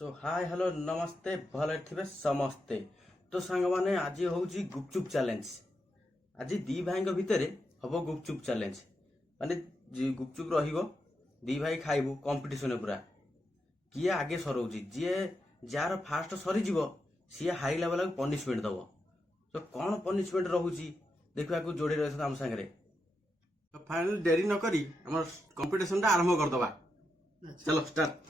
सो hi hello नमस्ते भले थे समस्ते। तो सांग माने आज हूँ गुपचुप चैलेंज। आज दी भाई भितर हम गुपचुप चैलेंज माने गुपचुप दी भाई खाइबू कंपटीशन पूरा किए आगे सर जी जार फास्ट सरीज सी हाई लेवल पनिशमेंट दब। तो कौन पनिशमेंट रोचे देखा जोड़े रही आम सागर। तो फाइनल डेरी नक कंपटीशन आरंभ करदे। चलो स्टार्ट।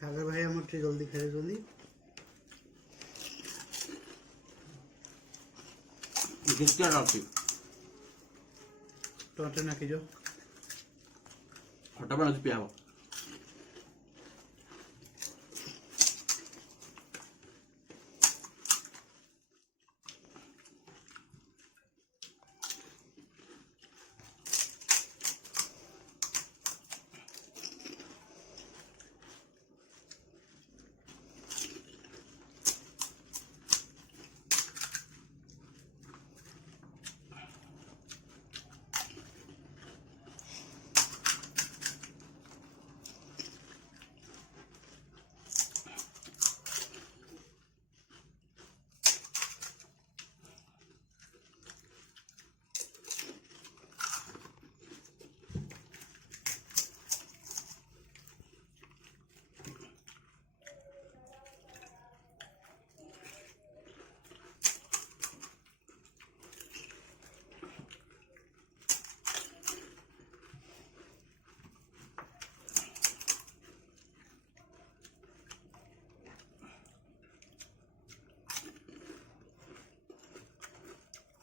सागर भाई हम जल्दी खाए जल्दी टमाटर नाखी जो खटा पानी पिया हम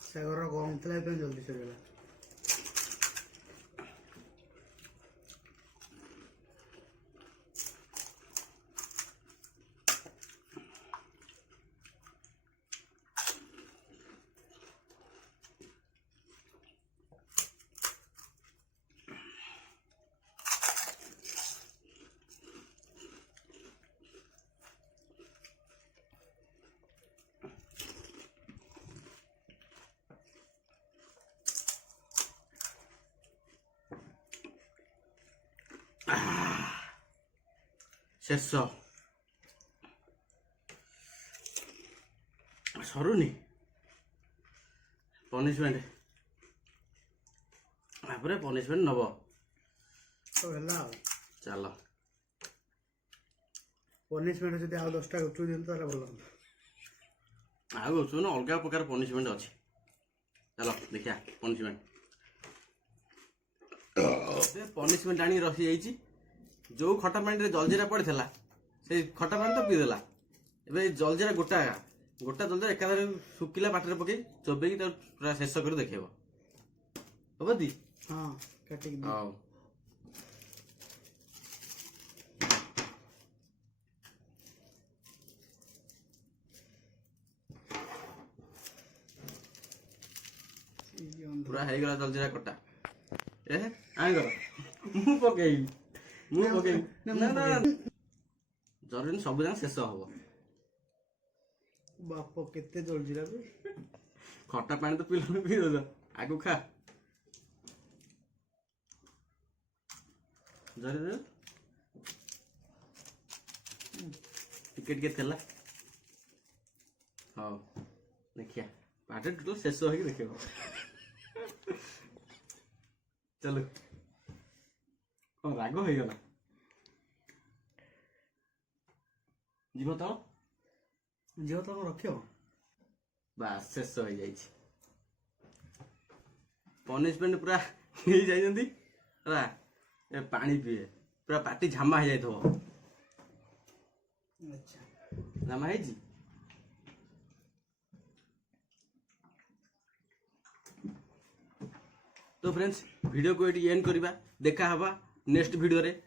सागर गरम थी जल्दी सरीगला। शेष सरुनी पनिशमेंट पनिशमेंट नब तो चल पनिशमेंट जब आउ 10टा गुपचुप दिखता भल आगे ना अलग प्रकार पनिशमेंट अच्छे। चलो देखिया पनिशमेंट पनिशमेंट आनी रखी जाइए जो खटा पानी जलजीरा पड़ा से खटा पानी तो पीदेला ए जलजीरा गोटा गोटा जलजीरा एकाधारे शुखिला पाटे पकई चोबेक पूरा शेष कर देखेब हम दी। हाँ काटिक हाँ पूरा है गला जलजीरा कटा ए आइ गला मु पकई जरूरी सब जाक शेष हम बाप केते जलजीरा खटा पानी तो पीला पी दो आगु खा जरूरी टिकेट के थेला। हाँ देखिया पाटे टोटल शेष हो देखे चलो कौन राग हो गला जीव तो झील तो रखियो बास शेष हो जाइए पनिशमेंट पूरा नहीं जाइए पानी पिए पूरा पाटी झामा हो जाए अच्छा झामा है तो फ्रेंड्स वीडियो को ये एंड करवा देखा हवा नेक्स्ट वीडियो रे।